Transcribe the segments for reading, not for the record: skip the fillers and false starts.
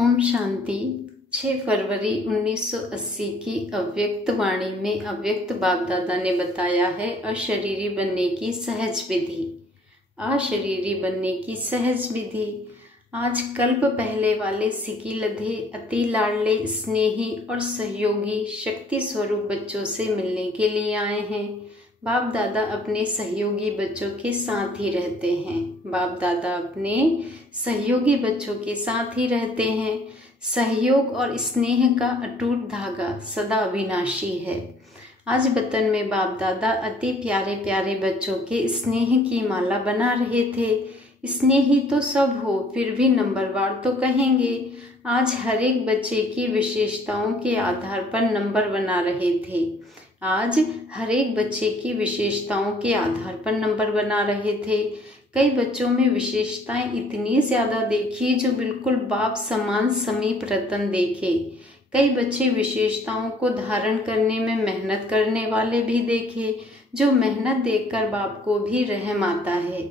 ओम शांति। 6 फरवरी 1980 की अव्यक्त वाणी में अव्यक्त बाप दादा ने बताया है अशरीरी बनने की सहज विधि। अशरीरी बनने की सहज विधि आज कल्प पहले वाले सिकी लधे अति लाडले स्नेही और सहयोगी शक्ति स्वरूप बच्चों से मिलने के लिए आए हैं। बाप दादा अपने सहयोगी बच्चों के साथ ही रहते हैं। बाप दादा अपने सहयोगी बच्चों के साथ ही रहते हैं। सहयोग और स्नेह का अटूट धागा सदा अविनाशी है। आज वतन में बाप दादा अति प्यारे प्यारे बच्चों के स्नेह की माला बना रहे थे। स्नेही तो सब हो, फिर भी नंबरवार तो कहेंगे। आज हर एक बच्चे की विशेषताओं के आधार पर नंबर बना रहे थे। आज हर एक बच्चे की विशेषताओं के आधार पर नंबर बना रहे थे। कई बच्चों में विशेषताएं इतनी ज्यादा देखी जो बिल्कुल बाप समान समीप रतन देखे। कई बच्चे विशेषताओं को धारण करने में मेहनत करने वाले भी देखे जो मेहनत देखकर बाप को भी रहम आता है।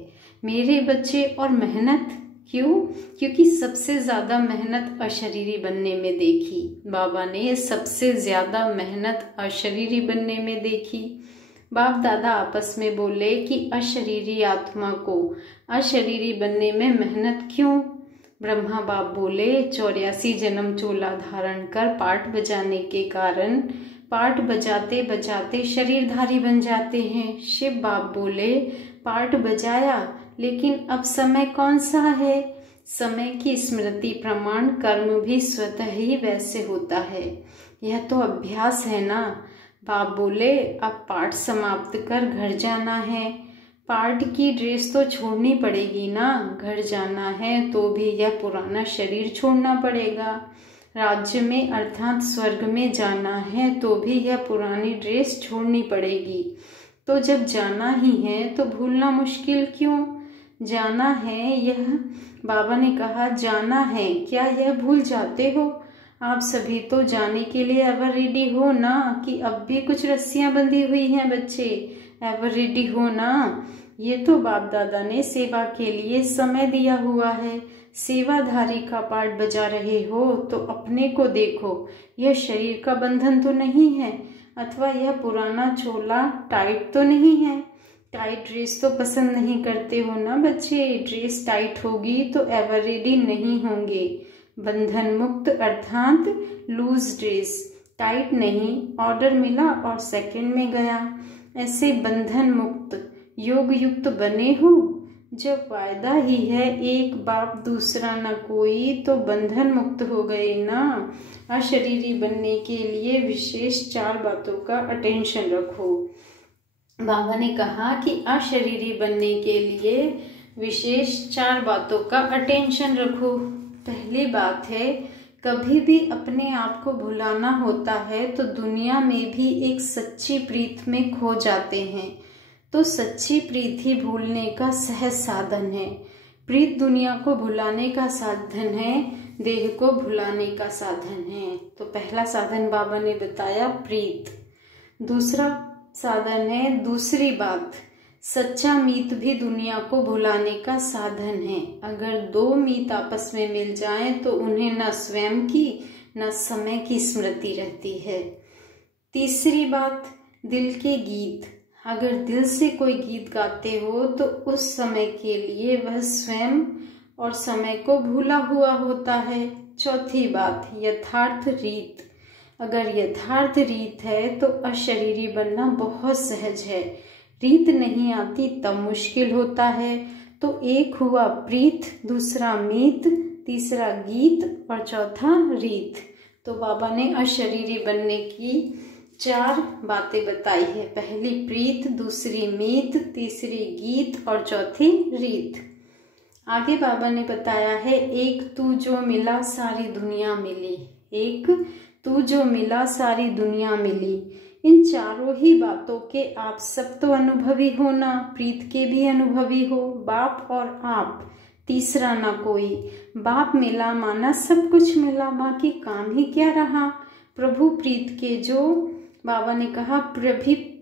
मेरे बच्चे और मेहनत क्यों? क्योंकि सबसे ज्यादा मेहनत अशरीरी बनने में देखी। बाबा ने सबसे ज्यादा मेहनत अशरीरी बनने में देखी। बाप दादा आपस में बोले कि अशरीरी आत्मा को अशरीरी बनने में मेहनत क्यों? ब्रह्मा बाप बोले 84 जन्म चोला धारण कर पाठ बजाने के कारण पाठ बजाते बजाते शरीरधारी बन जाते हैं। शिव बाप बोले पाठ बजाया, लेकिन अब समय कौन सा है? समय की स्मृति प्रमाण कर्म भी स्वतः ही वैसे होता है। यह तो अभ्यास है ना। बाप बोले अब पाठ समाप्त कर घर जाना है। पाठ की ड्रेस तो छोड़नी पड़ेगी ना। घर जाना है तो भी यह पुराना शरीर छोड़ना पड़ेगा। राज्य में अर्थात स्वर्ग में जाना है तो भी यह पुरानी ड्रेस छोड़नी पड़ेगी। तो जब जाना ही है तो भूलना मुश्किल क्यों? जाना है, यह बाबा ने कहा जाना है, क्या यह भूल जाते हो? आप सभी तो जाने के लिए एवर रेडी हो ना, कि अब भी कुछ रस्सियां बंधी हुई हैं बच्चे? एवर रेडी हो ना। ये तो बाप दादा ने सेवा के लिए समय दिया हुआ है। सेवाधारी का पाठ बजा रहे हो तो अपने को देखो, यह शरीर का बंधन तो नहीं है, अथवा यह पुराना चोला टाइट तो नहीं है। टाइट ड्रेस तो पसंद नहीं करते हो ना बच्चे। ड्रेस टाइट होगी तो एवर रेडी नहीं होंगे। बंधन मुक्त अर्थात लूज ड्रेस, टाइट नहीं, ऑर्डर मिला और सेकंड में गया। ऐसे बंधन मुक्त योग युक्त बने हो। जब वायदा ही है एक बाप दूसरा न कोई, तो बंधन मुक्त हो गए ना। अशरीरी बनने के लिए विशेष 4 बातों का अटेंशन रखो। बाबा ने कहा कि अशरीरी बनने के लिए विशेष 4 बातों का अटेंशन रखो। पहली बात है, कभी भी अपने आप को भुलाना होता है तो दुनिया में भी एक सच्ची प्रीत में खो जाते हैं। तो सच्ची प्रीत ही भूलने का सहज साधन है। प्रीत दुनिया को भुलाने का साधन है, देह को भुलाने का साधन है। तो पहला साधन बाबा ने बताया प्रीत। दूसरा साधन है, दूसरी बात, सच्चा मीत भी दुनिया को भुलाने का साधन है। अगर 2 मीत आपस में मिल जाएं तो उन्हें न स्वयं की न समय की स्मृति रहती है। तीसरी बात, दिल के गीत। अगर दिल से कोई गीत गाते हो तो उस समय के लिए वह स्वयं और समय को भूला हुआ होता है। चौथी बात, यथार्थ रीत। अगर यथार्थ रीत है तो अशरीरी बनना बहुत सहज है। रीत नहीं आती तब मुश्किल होता है। तो एक हुआ प्रीत, दूसरा मीत, तीसरा गीत और चौथा रीत। तो बाबा ने अशरीरी बनने की 4 बातें बताई है। पहली प्रीत, दूसरी मीत, तीसरी गीत और चौथी रीत। आगे बाबा ने बताया है, एक तू जो मिला सारी दुनिया मिली। एक तू जो मिला सारी दुनिया मिली। इन चारों ही बातों के आप सब तो अनुभवी हो ना। प्रीत के भी अनुभवी हो, बाप और आप, तीसरा ना कोई। बाप मिला माना सब कुछ मिला, बाकी काम ही क्या रहा। प्रभु प्रीत के जो बाबा ने कहा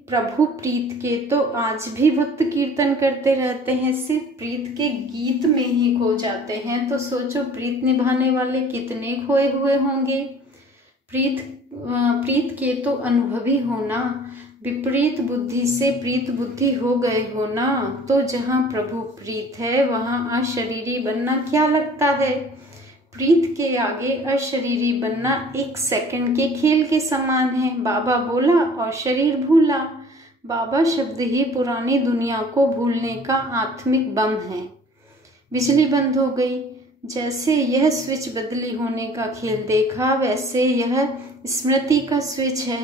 प्रभु प्रीत के तो आज भी भक्त कीर्तन करते रहते हैं, सिर्फ प्रीत के गीत में ही खो जाते हैं। तो सोचो प्रीत निभाने वाले कितने खोए हुए होंगे। प्रीत के तो अनुभवी होना, विपरीत बुद्धि से प्रीत बुद्धि हो गए हो ना, तो जहाँ प्रभु प्रीत है वहाँ अशरीरी बनना क्या लगता है। प्रीत के आगे अशरीरी बनना 1 सेकंड के खेल के समान है। बाबा बोला और शरीर भूला। बाबा शब्द ही पुरानी दुनिया को भूलने का आत्मिक बम है। बिजली बंद हो गई, जैसे यह स्विच बदली होने का खेल देखा, वैसे यह स्मृति का स्विच है।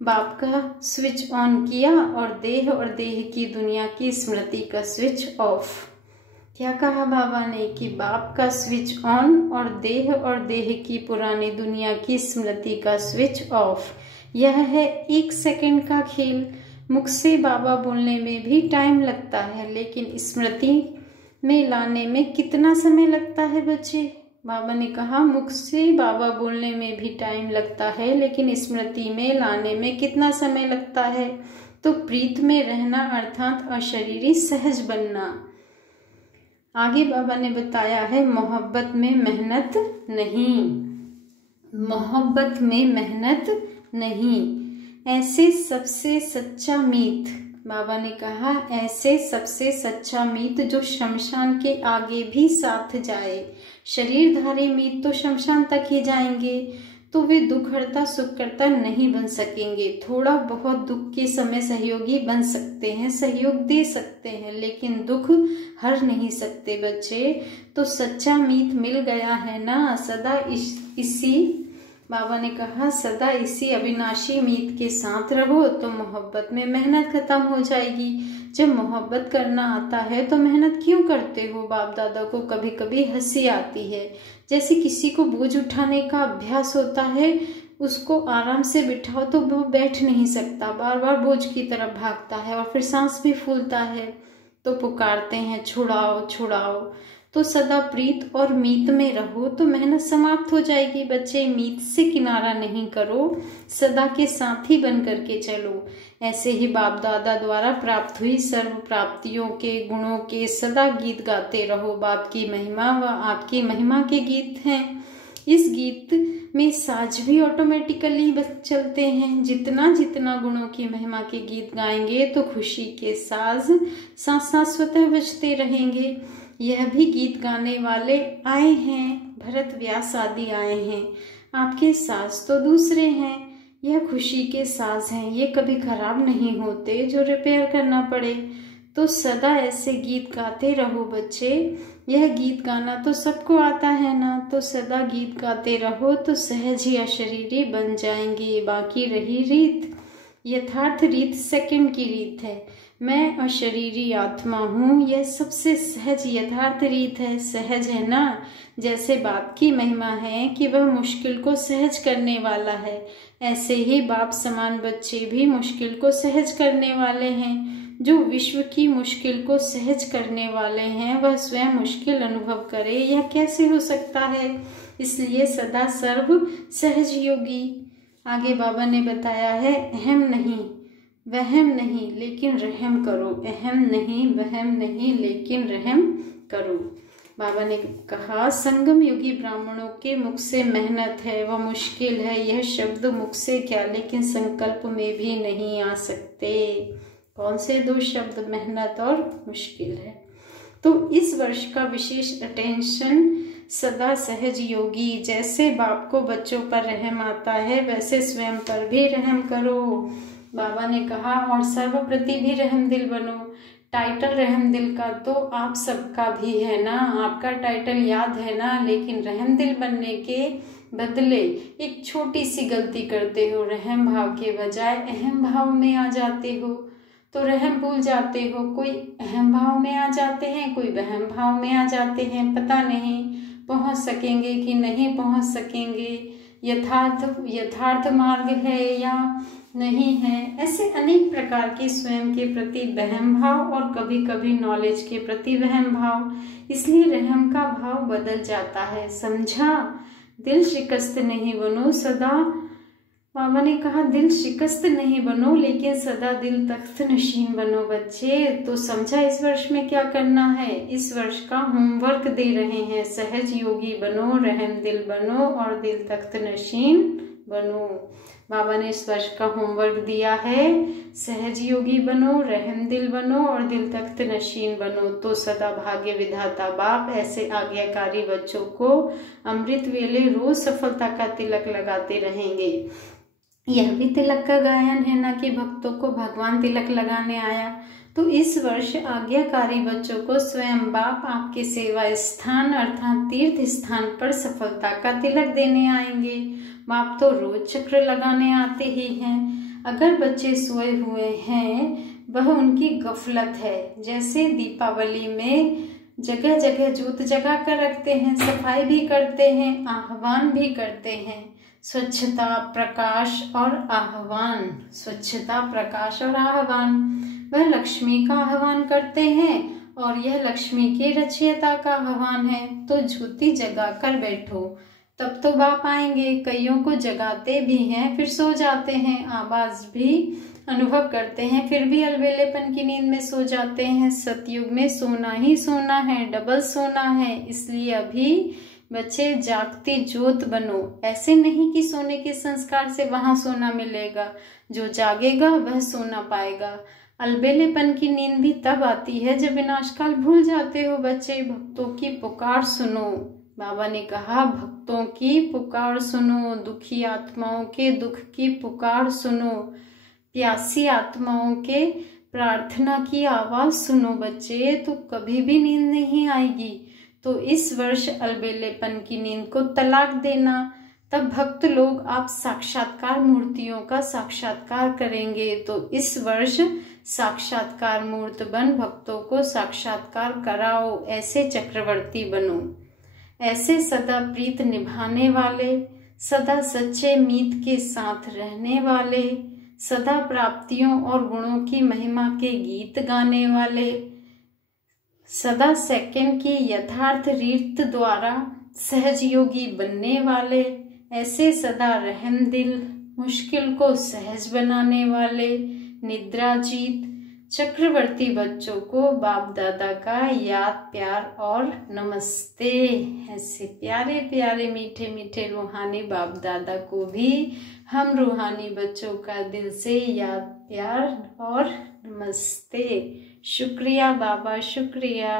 बाप का स्विच ऑन किया और देह की दुनिया की स्मृति का स्विच ऑफ। क्या कहा बाबा ने कि बाप का स्विच ऑन और देह की पुरानी दुनिया की स्मृति का स्विच ऑफ। यह है 1 सेकंड का खेल। मुख से बाबा बोलने में भी टाइम लगता है, लेकिन स्मृति में लाने में कितना समय लगता है बच्चे। बाबा ने कहा मुख से बाबा बोलने में भी टाइम लगता है, लेकिन स्मृति में लाने में कितना समय लगता है। तो प्रीत में रहना अर्थात अशरीरी सहज बनना। आगे बाबा ने बताया है मोहब्बत में मेहनत नहीं, मोहब्बत में मेहनत नहीं, ऐसे सबसे सच्चा मीत। बाबा ने कहा ऐसे सबसे सच्चा मीत जो शमशान के आगे भी साथ जाए। शरीरधारी मीत तो शमशान तक ही जाएंगे, तो वे दुख हरता सुख करता नहीं बन सकेंगे। थोड़ा बहुत दुख के समय सहयोगी बन सकते हैं, सहयोग दे सकते हैं, लेकिन दुख हर नहीं सकते बच्चे। तो सच्चा मीत मिल गया है ना, सदा इसी बाबा ने कहा सदा इसी अविनाशी मीत के साथ रहो, तो मोहब्बत में मेहनत खत्म हो जाएगी। जब मोहब्बत करना आता है तो मेहनत क्यों करते हो। बाप दादा को कभी कभी हंसी आती है, जैसे किसी को बोझ उठाने का अभ्यास होता है, उसको आराम से बिठाओ तो वो बैठ नहीं सकता, बार बार बोझ की तरफ भागता है और फिर सांस भी फूलता है, तो पुकारते हैं छुड़ाओ छुड़ाओ। तो सदा प्रीत और मीत में रहो तो मेहनत समाप्त हो जाएगी बच्चे। मीत से किनारा नहीं करो, सदा के साथी बन करके चलो। ऐसे ही बाप दादा द्वारा प्राप्त हुई सर्व प्राप्तियों के गुणों के सदा गीत गाते रहो। बाप की महिमा व आपकी महिमा के गीत हैं। इस गीत में साज भी ऑटोमेटिकली चलते हैं। जितना जितना गुणों की महिमा के गीत गाएंगे तो खुशी के साज साथ साथ स्वतः बजते रहेंगे। यह भी गीत गाने वाले आए हैं, भरत व्यास आदि आए हैं। आपके साज तो दूसरे हैं, यह खुशी के साज हैं, ये कभी खराब नहीं होते जो रिपेयर करना पड़े। तो सदा ऐसे गीत गाते रहो बच्चे। यह गीत गाना तो सबको आता है ना, तो सदा गीत गाते रहो तो सहज ही अशरीरी बन जाएंगे। बाकी रही रीत, यथार्थ रीत सेकंड की रीत है। मैं अशरीरी आत्मा हूँ, यह सबसे सहज यथार्थ रीत है। सहज है ना, जैसे बाप की महिमा है कि वह मुश्किल को सहज करने वाला है, ऐसे ही बाप समान बच्चे भी मुश्किल को सहज करने वाले हैं। जो विश्व की मुश्किल को सहज करने वाले हैं वह स्वयं मुश्किल अनुभव करे, यह कैसे हो सकता है। इसलिए सदा सर्व सहज योगी। आगे बाबा ने बताया है अहम नहीं वहम नहीं लेकिन रहम करो। अहम नहीं वहम नहीं लेकिन रहम करो। बाबा ने कहा संगम युगी ब्राह्मणों के मुख से मेहनत है, वह मुश्किल है। यह शब्द मुख से क्या लेकिन संकल्प में भी नहीं आ सकते। कौन से 2 शब्द, मेहनत और मुश्किल है। तो इस वर्ष का विशेष अटेंशन सदा सहज योगी। जैसे बाप को बच्चों पर रहम आता है वैसे स्वयं पर भी रहम करो। बाबा ने कहा और सर्वप्रति भी रहम दिल बनो। टाइटल रहम दिल का तो आप सबका भी है ना, आपका टाइटल याद है ना, लेकिन रहम दिल बनने के बदले एक छोटी सी गलती करते हो। रहम भाव के बजाय अहम भाव में आ जाते हो, तो रहम भूल जाते हो। कोई अहम भाव में आ जाते हैं, कोई वहम भाव में आ जाते हैं। पता नहीं पहुंच सकेंगे कि नहीं पहुंच सकेंगे, यथार्थ मार्ग है या नहीं है। ऐसे अनेक प्रकार के स्वयं के प्रति वहम भाव और कभी कभी नॉलेज के प्रति वहम भाव, इसलिए रहम का भाव बदल जाता है। समझा? दिल शिकस्त नहीं बनो, सदा बाबा ने कहा दिल शिकस्त नहीं बनो, लेकिन सदा दिल तख्त नशीन बनो बच्चे। तो समझा इस वर्ष में क्या करना है। इस वर्ष का होमवर्क दे रहे हैं, सहज योगी बनो, रहम दिल बनो और दिल तख्त नशीन बनो। बाबा ने इस वर्ष का होमवर्क दिया है, सहज योगी बनो, रहम दिल बनो और दिल तख्त नशीन बनो। तो सदा भाग्य विधाता बाप ऐसे आज्ञाकारी बच्चों को अमृत वेले रोज सफलता का तिलक लगाते रहेंगे। यह भी तिलक का गायन है, ना कि भक्तों को भगवान तिलक लगाने आया। तो इस वर्ष आज्ञाकारी बच्चों को स्वयं बाप आपके सेवा स्थान अर्थात तीर्थ स्थान पर सफलता का तिलक देने आएंगे। बाप तो रोज चक्र लगाने आते ही हैं। अगर बच्चे सोए हुए हैं वह उनकी गफलत है। जैसे दीपावली में जगह जगह जोत जगा कर रखते हैं, सफाई भी करते हैं, आह्वान भी करते हैं। स्वच्छता प्रकाश और आह्वान, स्वच्छता प्रकाश और आह्वान। वह लक्ष्मी का आह्वान करते हैं और यह लक्ष्मी के रचयिता का आह्वान है। तो ज्योति जगा कर बैठो, तब तो बाप आएंगे। कईयों को जगाते भी हैं फिर सो जाते हैं, आवाज भी अनुभव करते हैं फिर भी अलबेलेपन की नींद में सो जाते हैं। सतयुग में सोना ही सोना है, डबल सोना है। इसलिए अभी बच्चे जागती ज्योत बनो। ऐसे नहीं कि सोने के संस्कार से वहां सोना मिलेगा, जो जागेगा वह सोना पाएगा। अलबेलेपन की नींद भी तब आती है जब विनाशकाल भूल जाते हो बच्चे। भक्तों की पुकार सुनो। बाबा ने कहा भक्तों की पुकार सुनो, दुखी आत्माओं के दुख की पुकार सुनो, प्यासी आत्माओं के प्रार्थना की आवाज सुनो बच्चे, तो कभी भी नींद नहीं आएगी। तो इस वर्ष अलबेलेपन की नींद को तलाक देना, तब भक्त लोग आप साक्षात्कार मूर्तियों का साक्षात्कार करेंगे। तो इस वर्ष साक्षात्कार मूर्त बन भक्तों को साक्षात्कार कराओ। ऐसे चक्रवर्ती बनो, ऐसे सदा प्रीत निभाने वाले, सदा सच्चे मीत के साथ रहने वाले, सदा प्राप्तियों और गुणों की महिमा के गीत गाने वाले, सदा सेकंड की यथार्थ रीत द्वारा सहज योगी बनने वाले, ऐसे सदा रहम दिल, मुश्किल को सहज बनाने वाले, निद्राजीत चक्रवर्ती बच्चों को बाप दादा का याद प्यार और नमस्ते। ऐसे प्यारे प्यारे मीठे मीठे रूहानी बाप दादा को भी हम रूहानी बच्चों का दिल से याद प्यार और नमस्ते। शुक्रिया बाबा, शुक्रिया।